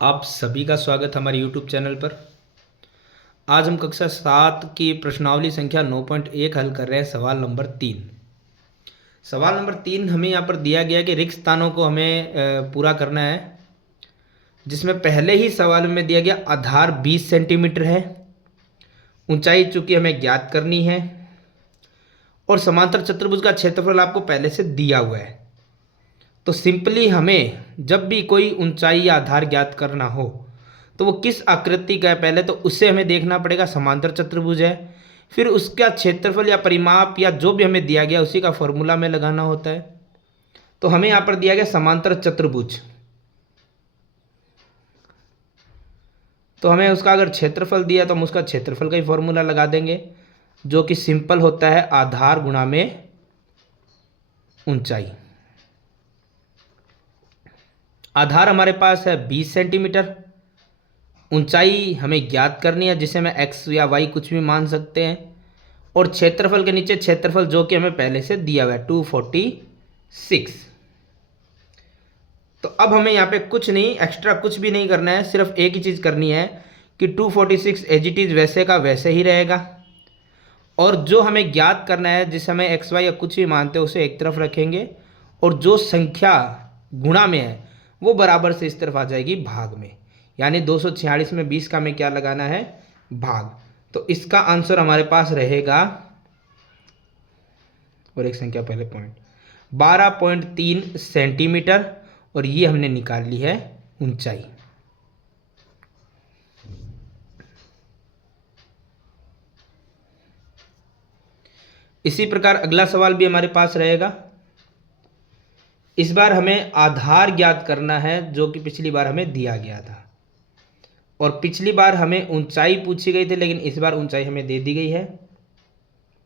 आप सभी का स्वागत हमारे YouTube चैनल पर। आज हम कक्षा 7 की प्रश्नावली संख्या 9.1 हल कर रहे हैं। सवाल नंबर 3। सवाल नंबर 3 हमें यहाँ पर दिया गया कि रिक्त स्थानों को हमें पूरा करना है, जिसमें पहले ही सवाल में दिया गया आधार 20 सेंटीमीटर है, ऊंचाई चूंकि हमें ज्ञात करनी है और समांतर चतुर्भुज का क्षेत्रफल आपको पहले से दिया हुआ है। तो सिंपली हमें जब भी कोई ऊंचाई या आधार ज्ञात करना हो तो वो किस आकृति का है, पहले तो उससे हमें देखना पड़ेगा। समांतर चतुर्भुज है, फिर उसका क्षेत्रफल या परिमाप या जो भी हमें दिया गया उसी का फॉर्मूला में लगाना होता है। तो हमें यहाँ पर दिया गया समांतर चतुर्भुज, तो हमें उसका अगर क्षेत्रफल दिया तो हम उसका क्षेत्रफल का ही फॉर्मूला लगा देंगे, जो कि सिंपल होता है आधार गुणा में ऊंचाई। आधार हमारे पास है 20 सेंटीमीटर, ऊंचाई हमें ज्ञात करनी है जिसे मैं x या y कुछ भी मान सकते हैं, और क्षेत्रफल के नीचे क्षेत्रफल जो कि हमें पहले से दिया हुआ है 246। तो अब हमें यहाँ पे कुछ नहीं, एक्स्ट्रा कुछ भी नहीं करना है, सिर्फ एक ही चीज़ करनी है कि 246 एज इट इज़ वैसे का वैसे ही रहेगा, और जो हमें ज्ञात करना है जिसे हमें एक्स वाई या कुछ भी मानते हैं उसे एक तरफ रखेंगे, और जो संख्या गुणा में है वो बराबर से इस तरफ आ जाएगी भाग में। यानी 246 में 20 का हमें क्या लगाना है, भाग। तो इसका आंसर हमारे पास रहेगा, और एक संख्या पहले पॉइंट, 12.3 सेंटीमीटर, और ये हमने निकाल ली है ऊंचाई। इसी प्रकार अगला सवाल भी हमारे पास रहेगा। इस बार हमें आधार ज्ञात करना है जो कि पिछली बार हमें दिया गया था, और पिछली बार हमें ऊंचाई पूछी गई थी, लेकिन इस बार ऊंचाई हमें दे दी गई है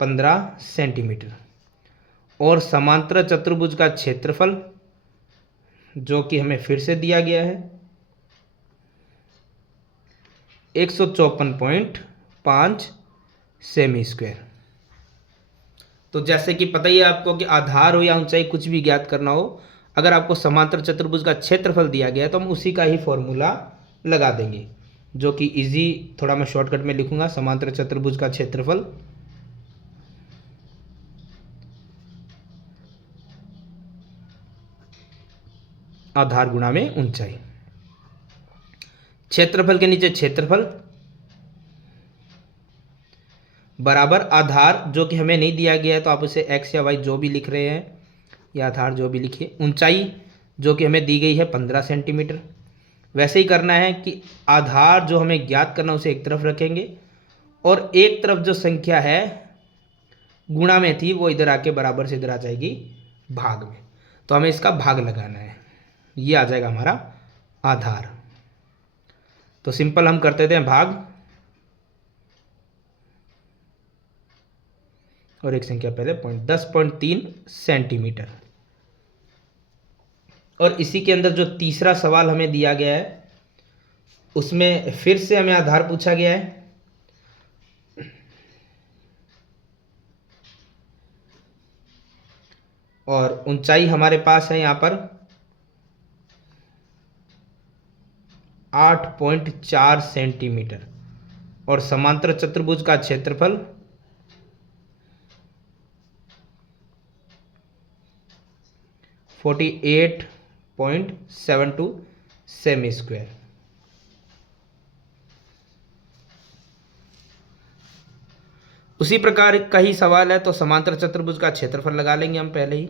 15 सेंटीमीटर, और समांतर चतुर्भुज का क्षेत्रफल जो कि हमें फिर से दिया गया है 154.5 सेमी स्क्वायर। तो जैसे कि पता ही है आपको कि आधार हो या ऊंचाई कुछ भी ज्ञात करना हो, अगर आपको समांतर चतुर्भुज का क्षेत्रफल दिया गया है तो हम उसी का ही फॉर्मूला लगा देंगे, जो कि इजी, थोड़ा मैं शॉर्टकट में लिखूंगा। समांतर चतुर्भुज का क्षेत्रफल आधार गुणा में ऊंचाई, क्षेत्रफल के नीचे क्षेत्रफल बराबर आधार जो कि हमें नहीं दिया गया है, तो आप उसे एक्स या वाई जो भी लिख रहे हैं, या आधार जो भी लिखिए, ऊंचाई जो कि हमें दी गई है 15 सेंटीमीटर। वैसे ही करना है कि आधार जो हमें ज्ञात करना उसे एक तरफ रखेंगे, और एक तरफ जो संख्या है गुणा में थी वो इधर आके बराबर से इधर आ जाएगी भाग में। तो हमें इसका भाग लगाना है, ये आ जाएगा हमारा आधार। तो सिंपल हम करते थे भाग, और एक संख्या पहले पॉइंट, 10.3 सेंटीमीटर। और इसी के अंदर जो तीसरा सवाल हमें दिया गया है उसमें फिर से हमें आधार पूछा गया है, और ऊंचाई हमारे पास है यहाँ पर 8.4 सेंटीमीटर, और समांतर चतुर्भुज का क्षेत्रफल 48.72 सेमी स्क्वायर। उसी प्रकार का ही सवाल है, तो समांतर चतुर्भुज का क्षेत्रफल लगा लेंगे हम पहले ही।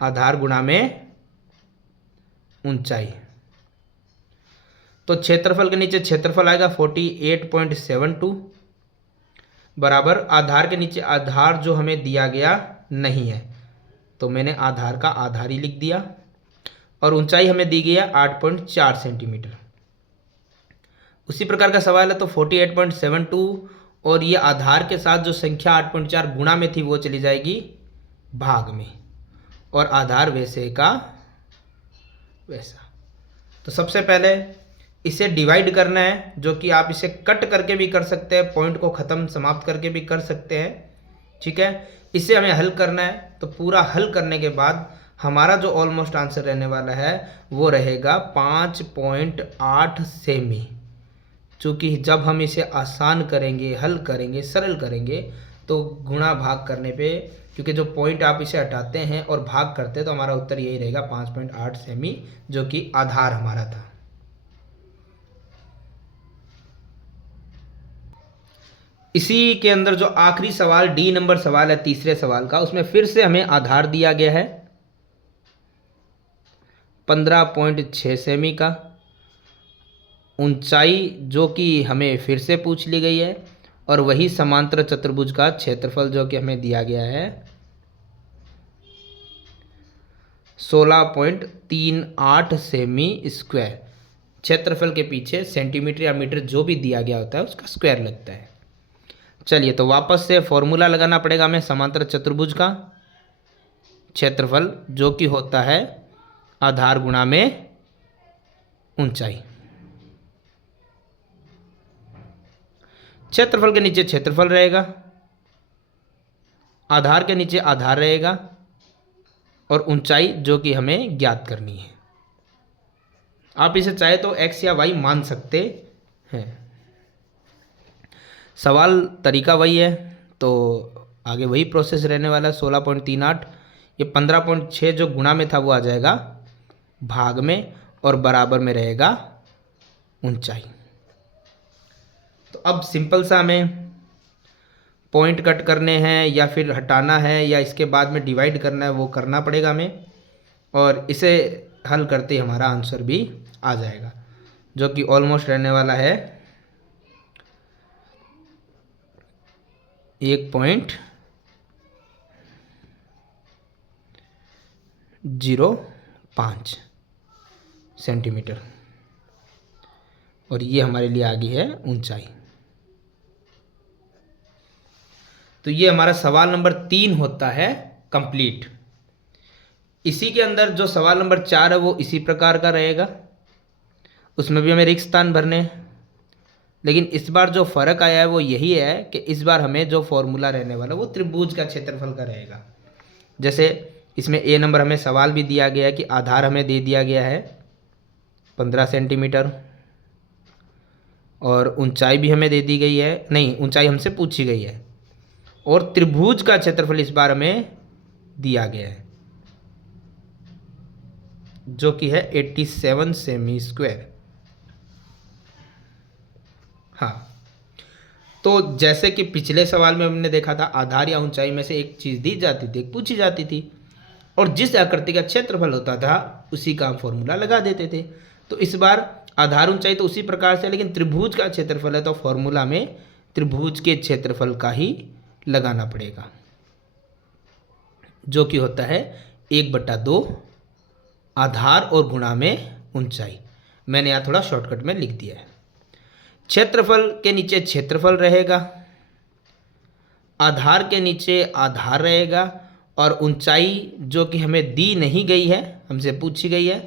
आधार गुणा में ऊंचाई, तो क्षेत्रफल के नीचे क्षेत्रफल आएगा 48.72 बराबर आधार के नीचे आधार जो हमें दिया गया नहीं है, तो मैंने आधार का आधार ही लिख दिया, और ऊंचाई हमें दी गई है 8.4 सेंटीमीटर। उसी प्रकार का सवाल है, तो 48.72 और ये आधार के साथ जो संख्या 8.4 गुणा में थी वो चली जाएगी भाग में, और आधार वैसे का वैसा। तो सबसे पहले इसे डिवाइड करना है, जो कि आप इसे कट करके भी कर सकते हैं, पॉइंट को ख़त्म समाप्त करके भी कर सकते हैं, ठीक है, इसे हमें हल करना है। तो पूरा हल करने के बाद हमारा जो ऑलमोस्ट आंसर रहने वाला है वो रहेगा 5.8 सेमी। चूँकि जब हम इसे आसान करेंगे, हल करेंगे, सरल करेंगे, तो गुणा भाग करने पे, क्योंकि जो पॉइंट आप इसे हटाते हैं और भाग करते हैं, तो हमारा उत्तर यही रहेगा 5.8 सेमी, जो कि आधार हमारा था। इसी के अंदर जो आखिरी सवाल डी नंबर सवाल है तीसरे सवाल का, उसमें फिर से हमें आधार दिया गया है 15.6 सेमी का, ऊंचाई जो कि हमें फिर से पूछ ली गई है, और वही समांतर चतुर्भुज का क्षेत्रफल जो कि हमें दिया गया है 16.38 सेमी स्क्वायर। क्षेत्रफल के पीछे सेंटीमीटर या मीटर जो भी दिया गया होता है उसका स्क्वायर लगता है। चलिए, तो वापस से फॉर्मूला लगाना पड़ेगा हमें समांतर चतुर्भुज का। क्षेत्रफल जो कि होता है आधार गुणा में ऊंचाई। क्षेत्रफल के नीचे क्षेत्रफल रहेगा, आधार के नीचे आधार रहेगा, और ऊंचाई जो कि हमें ज्ञात करनी है। आप इसे चाहे तो x या y मान सकते हैं। सवाल तरीका वही है, तो आगे वही प्रोसेस रहने वाला है। 16.38, ये 15.6 जो गुणा में था वो आ जाएगा भाग में, और बराबर में रहेगा ऊंचाई। तो अब सिंपल सा हमें पॉइंट कट करने हैं या फिर हटाना है या इसके बाद में डिवाइड करना है, वो करना पड़ेगा हमें, और इसे हल करते ही हमारा आंसर भी आ जाएगा, जो कि ऑलमोस्ट रहने वाला है 1.05 सेंटीमीटर, और ये हमारे लिए आ गई है ऊंचाई। तो ये हमारा सवाल नंबर 3 होता है कंप्लीट। इसी के अंदर जो सवाल नंबर 4 है वो इसी प्रकार का रहेगा, उसमें भी हमें रिक्त स्थान भरने हैं, लेकिन इस बार जो फर्क आया है वो यही है कि इस बार हमें जो फॉर्मूला रहने वाला वो त्रिभुज का क्षेत्रफल का रहेगा। जैसे इसमें ए नंबर हमें सवाल भी दिया गया है कि आधार हमें दे दिया गया है 15 सेंटीमीटर, और ऊंचाई भी हमें दे दी गई है, नहीं ऊंचाई हमसे पूछी गई है, और त्रिभुज का क्षेत्रफल इस बार हमें दिया गया है जो कि है 87 सेमी स्क्वायर। हाँ, तो जैसे कि पिछले सवाल में हमने देखा था, आधार या ऊंचाई में से एक चीज़ दी जाती थी, एक पूछी जाती थी, और जिस आकृति का क्षेत्रफल होता था उसी का हम फॉर्मूला लगा देते थे। तो इस बार आधार ऊंचाई तो उसी प्रकार से, लेकिन त्रिभुज का क्षेत्रफल है, तो फॉर्मूला में त्रिभुज के क्षेत्रफल का ही लगाना पड़ेगा, जो कि होता है 1/2 आधार और गुणा में ऊंचाई। मैंने यहाँ थोड़ा शॉर्टकट में लिख दिया है। क्षेत्रफल के नीचे क्षेत्रफल रहेगा, आधार के नीचे आधार रहेगा, और ऊंचाई जो कि हमें दी नहीं गई है, हमसे पूछी गई है,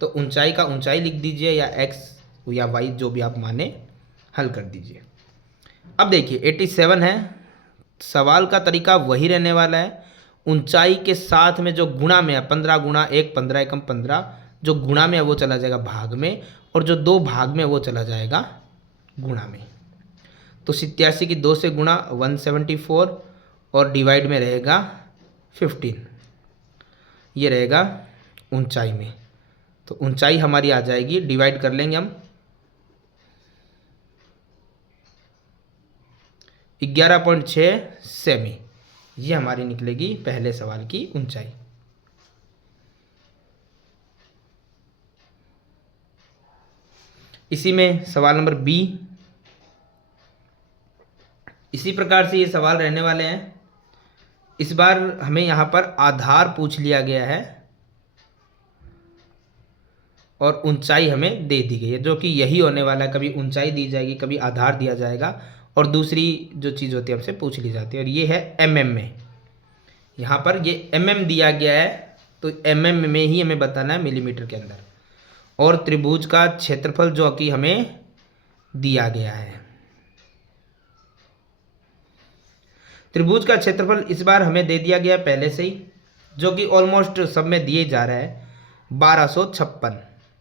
तो ऊंचाई का ऊंचाई लिख दीजिए, या x या y जो भी आप माने, हल कर दीजिए। अब देखिए 87 है, सवाल का तरीका वही रहने वाला है। ऊंचाई के साथ में जो गुणा में है 15 गुणा 1 15 एकम 15, जो गुणा में है वो चला जाएगा भाग में, और जो 2 भाग में वो चला जाएगा गुणा में। तो 87 की 2 से गुणा 174, और डिवाइड में रहेगा 15, ये रहेगा ऊंचाई में। तो ऊंचाई हमारी आ जाएगी, डिवाइड कर लेंगे हम, 11.6 सेमी, ये हमारी निकलेगी पहले सवाल की ऊंचाई। इसी में सवाल नंबर बी, इसी प्रकार से ये सवाल रहने वाले हैं। इस बार हमें यहाँ पर आधार पूछ लिया गया है और ऊंचाई हमें दे दी गई है, जो कि यही होने वाला है, कभी ऊंचाई दी जाएगी, कभी आधार दिया जाएगा, और दूसरी जो चीज़ होती है हमसे पूछ ली जाती है, और ये है mm में। यहाँ पर ये mm दिया गया है, तो mm में ही हमें बताना है मिलीमीटर के अंदर, और त्रिभुज का क्षेत्रफल जो कि हमें दिया गया है। त्रिभुज का क्षेत्रफल इस बार हमें दे दिया गया पहले से ही, जो कि ऑलमोस्ट सब में दिए जा रहा है 1256।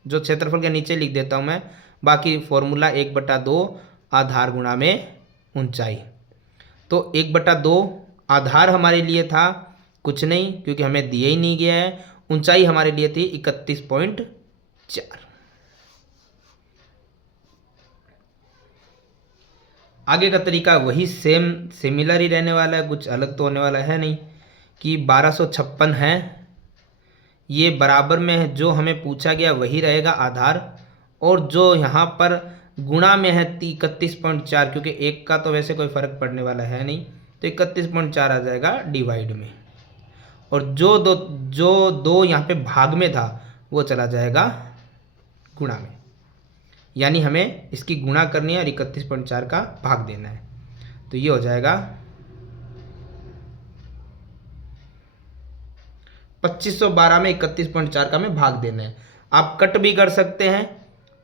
जो क्षेत्रफल के नीचे लिख देता हूँ मैं, बाकी फॉर्मूला 1/2 आधार गुणा में ऊंचाई। तो 1/2 आधार हमारे लिए था कुछ नहीं, क्योंकि हमें दिए ही नहीं गया है। ऊंचाई हमारे लिए थी 31.4। आगे का तरीका वही सेम सिमिलर ही रहने वाला है, कुछ अलग तो होने वाला है नहीं। कि 1256 है, ये बराबर में है, जो हमें पूछा गया वही रहेगा आधार, और जो यहाँ पर गुणा में है 31.4, क्योंकि एक का तो वैसे कोई फर्क पड़ने वाला है नहीं, तो 31.4 आ जाएगा डिवाइड में, और जो दो यहाँ पे भाग में था वो चला जाएगा गुणा में। यानी हमें इसकी गुणा करनी है और 31.4 का भाग देना है। तो ये हो जाएगा 2512 में 31.4 का हमें भाग देना है। आप कट भी कर सकते हैं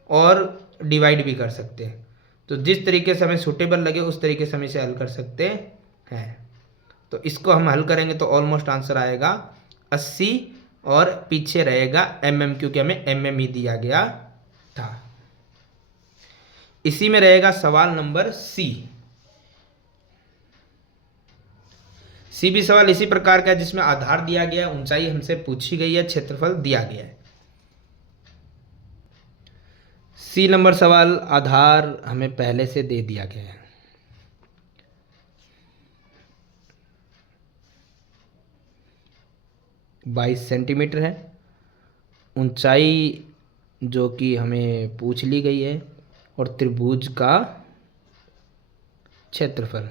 और डिवाइड भी कर सकते हैं, तो जिस तरीके से हमें सूटेबल लगे उस तरीके से हम इसे हल कर सकते हैं। तो इसको हम हल करेंगे तो ऑलमोस्ट आंसर आएगा 80, और पीछे रहेगा mm, क्योंकि हमें mm ही दिया गया था। इसी में रहेगा सवाल नंबर सी। सी भी सवाल इसी प्रकार का है, जिसमें आधार दिया गया है, ऊंचाई हमसे पूछी गई है, क्षेत्रफल दिया गया है। सी नंबर सवाल आधार हमें पहले से दे दिया गया है। बाईस सेंटीमीटर है ऊंचाई, जो कि हमें पूछ ली गई है, और त्रिभुज का क्षेत्रफल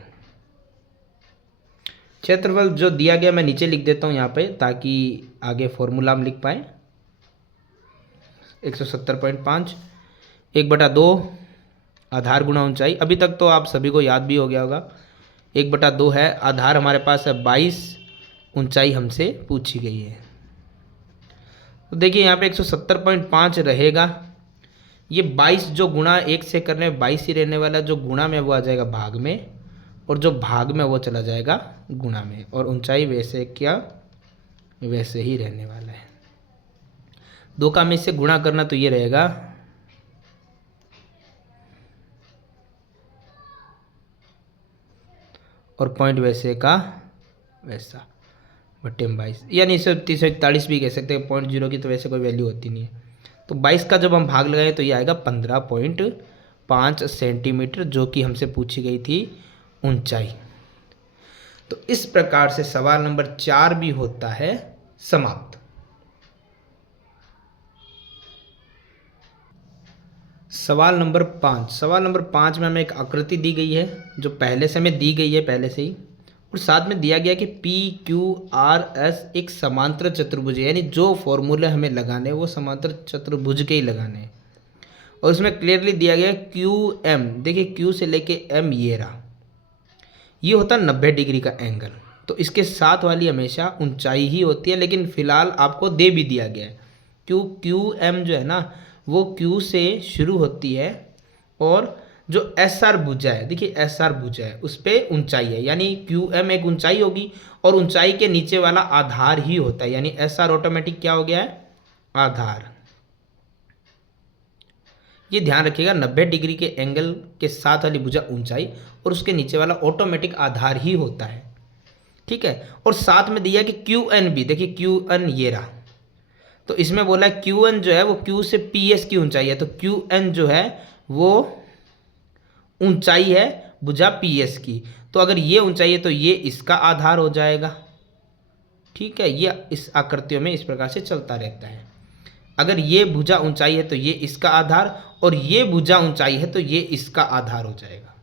जो दिया गया मैं नीचे लिख देता हूँ यहाँ पे, ताकि आगे फॉर्मूला हम लिख पाए। 170.5 1/2 आधार गुणा ऊंचाई। अभी तक तो आप सभी को याद भी हो गया होगा। 1/2 है, आधार हमारे पास है 22, ऊंचाई हमसे पूछी गई है। तो देखिए यहाँ पे 170.5 रहेगा। ये 22 जो गुणा 1 से करने में 22 ही रहने वाला है, जो गुणा में वो आ जाएगा भाग में, और जो भाग में वो चला जाएगा गुणा में, और ऊंचाई वैसे क्या वैसे ही रहने वाला है। 2 का में इससे गुणा करना तो ये रहेगा, और पॉइंट वैसे का वैसा बटे 22, यानी इसे 341 भी कह सकते हैं। 0.0 की तो वैसे कोई वैल्यू होती नहीं है। तो 22 का जब हम भाग लगाएं तो ये आएगा 15.5 सेंटीमीटर, जो कि हमसे पूछी गई थी ऊंचाई। तो इस प्रकार से सवाल नंबर 4 भी होता है समाप्त। सवाल नंबर 5 में हमें एक आकृति दी गई है, जो पहले से हमें दी गई है पहले से ही, और साथ में दिया गया कि PQRS एक समांतर चतुर्भुज है, यानी जो फॉर्मूले हमें लगाने हैं वो समांतर चतुर्भुज के ही लगाने हैं। और उसमें क्लियरली दिया गया QM, देखिए Q से लेके M ये रहा, ये होता है 90 डिग्री का एंगल। तो इसके साथ वाली हमेशा ऊंचाई ही होती है, लेकिन फिलहाल आपको दे भी दिया गया है QM जो है ना, वो Q से शुरू होती है, और जो SR भुजा है, देखिए SR भुजा है उस पर ऊंचाई है, यानी QM एक ऊंचाई होगी, और ऊंचाई के नीचे वाला आधार ही होता है, यानी SR ऑटोमेटिक क्या हो गया है, आधार। ये ध्यान रखिएगा, 90 डिग्री के एंगल के साथ वाली भुजा ऊंचाई, और उसके नीचे वाला ऑटोमेटिक आधार ही होता है। ठीक है, और साथ में दिया कि QN भी, देखिए QN ये रहा, तो इसमें बोला है QN जो है वो Q से PS की ऊंचाई है, तो QN जो है वो ऊंचाई है भुजा PS की। तो अगर ये ऊंचाई है तो ये इसका आधार हो जाएगा। ठीक है, ये इस आकृतियों में इस प्रकार से चलता रहता है। अगर ये भुजा ऊंचाई है तो ये इसका आधार, और ये भुजा ऊंचाई है तो ये इसका आधार हो जाएगा।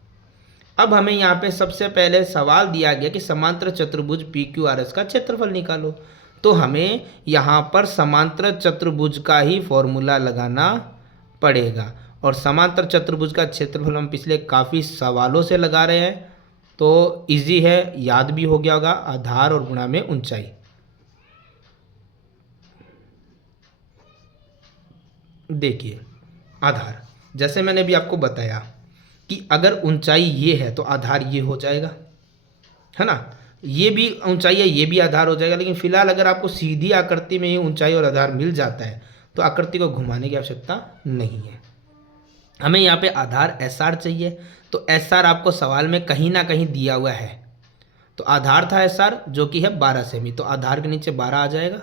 अब हमें यहाँ पे सबसे पहले सवाल दिया गया कि समांतर चतुर्भुज PQRS का क्षेत्रफल निकालो। तो हमें यहाँ पर समांतर चतुर्भुज का ही फॉर्मूला लगाना पड़ेगा, और समांतर चतुर्भुज का क्षेत्रफल हम पिछले काफ़ी सवालों से लगा रहे हैं, तो इजी है, याद भी हो गया होगा, आधार और गुणा में ऊंचाई। देखिए आधार, जैसे मैंने भी आपको बताया कि अगर ऊंचाई ये है तो आधार ये हो जाएगा। है ना। ये भी ऊंचाई है, ये भी आधार हो जाएगा, लेकिन फिलहाल अगर आपको सीधी आकृति में ही ऊंचाई और आधार मिल जाता है तो आकृति को घुमाने की आवश्यकता नहीं है। हमें यहाँ पे आधार एस आर चाहिए, तो एस आर आपको सवाल में कहीं ना कहीं दिया हुआ है। तो आधार था एस आर जो कि है 12 सेमी, तो आधार के नीचे 12 आ जाएगा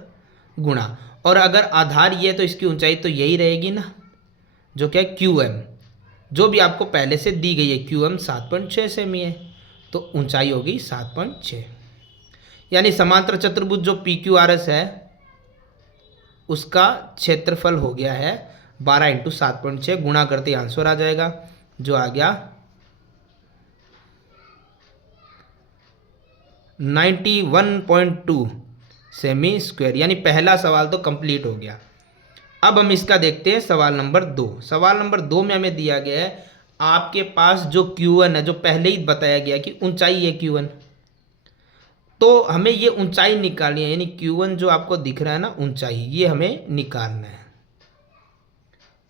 गुणा, और अगर आधार ये तो इसकी ऊंचाई तो यही रहेगी ना, जो क्या है क्यू एम, जो भी आपको पहले से दी गई है। क्यू एम 7.6 सेमी है, तो ऊंचाई होगी 7.6। यानी समांतर चतुर्भुज जो पी क्यू आर एस है उसका क्षेत्रफल हो गया है 12 इंटू 7.6, गुणा करते आंसर आ जाएगा जो आ गया 91.2 सेमी स्क्वायर। यानी पहला सवाल तो कंप्लीट हो गया। अब हम इसका देखते हैं सवाल नंबर 2। सवाल नंबर 2 में हमें दिया गया है आपके पास जो Q1 है, जो पहले ही बताया गया कि ऊंचाई है Q1, तो हमें ये ऊंचाई निकालनी है। यानी Q1 जो आपको दिख रहा है ना ऊंचाई, ये हमें निकालना है।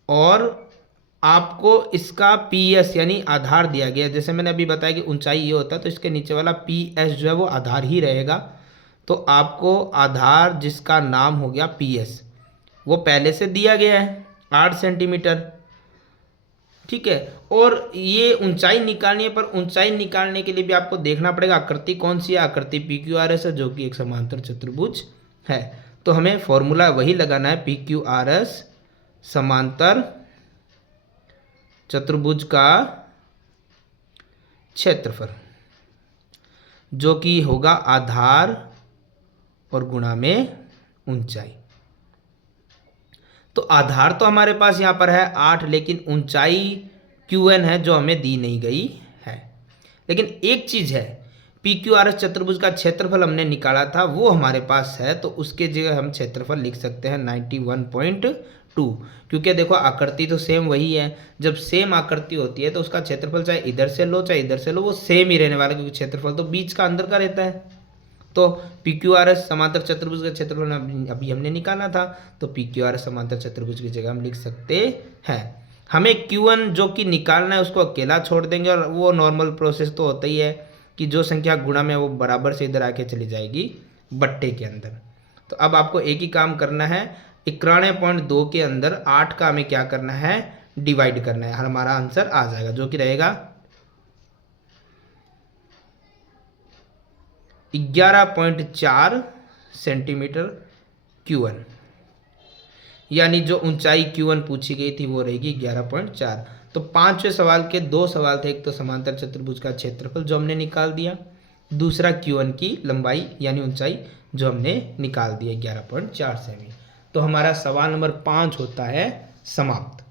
और आपको इसका PS यानी आधार दिया गया है। जैसे मैंने अभी बताया कि ऊंचाई ये होता है, तो इसके नीचे वाला PS जो है वो आधार ही रहेगा। तो आपको आधार जिसका नाम हो गया PS वो पहले से दिया गया है 8 सेंटीमीटर, ठीक है। और ये ऊंचाई निकालनी है, पर ऊंचाई निकालने के लिए भी आपको देखना पड़ेगा आकृति कौन सी है। आकृति PQRS है जो कि एक समांतर चतुर्भुज है। तो हमें फॉर्मूला वही लगाना है, PQRS समांतर चतुर्भुज का क्षेत्रफल, जो कि होगा आधार और गुणा में ऊंचाई। तो आधार तो हमारे पास यहाँ पर है 8, लेकिन ऊंचाई Qn है जो हमें दी नहीं गई है। लेकिन एक चीज़ है, PQRS चतुर्भुज का क्षेत्रफल हमने निकाला था वो हमारे पास है, तो उसके जगह हम क्षेत्रफल लिख सकते हैं 91.2, क्योंकि देखो आकृति तो सेम वही है। जब सेम आकृति होती है तो उसका क्षेत्रफल चाहे इधर से लो चाहे इधर से लो वो सेम ही रहने वाला है, क्योंकि क्षेत्रफल तो बीच का अंदर का रहता है। तो PQRS समांतर चतुर्भुज का क्षेत्रफल अभी हमने निकाला था, तो PQRS समांतर चतुर्भुज की जगह हम लिख सकते हैं। हमें Q1 जो कि निकालना है उसको अकेला छोड़ देंगे, और वो नॉर्मल प्रोसेस तो होता ही है कि जो संख्या गुणा में वो बराबर से इधर आके चली जाएगी बट्टे के अंदर। तो अब आपको एक ही काम करना है, 91.2 के अंदर 8 का हमें क्या करना है, डिवाइड करना है। हमारा आंसर आ जाएगा जो कि रहेगा 11.4 सेंटीमीटर Q1। यानी जो ऊंचाई Q1 पूछी गई थी वो रहेगी 11.4। तो पांचवें सवाल के 2 सवाल थे, एक तो समांतर चतुर्भुज का क्षेत्रफल जो हमने निकाल दिया, दूसरा Q1 की लंबाई यानी ऊंचाई जो हमने निकाल दिया 11.4 सेमी। तो हमारा सवाल नंबर 5 होता है समाप्त।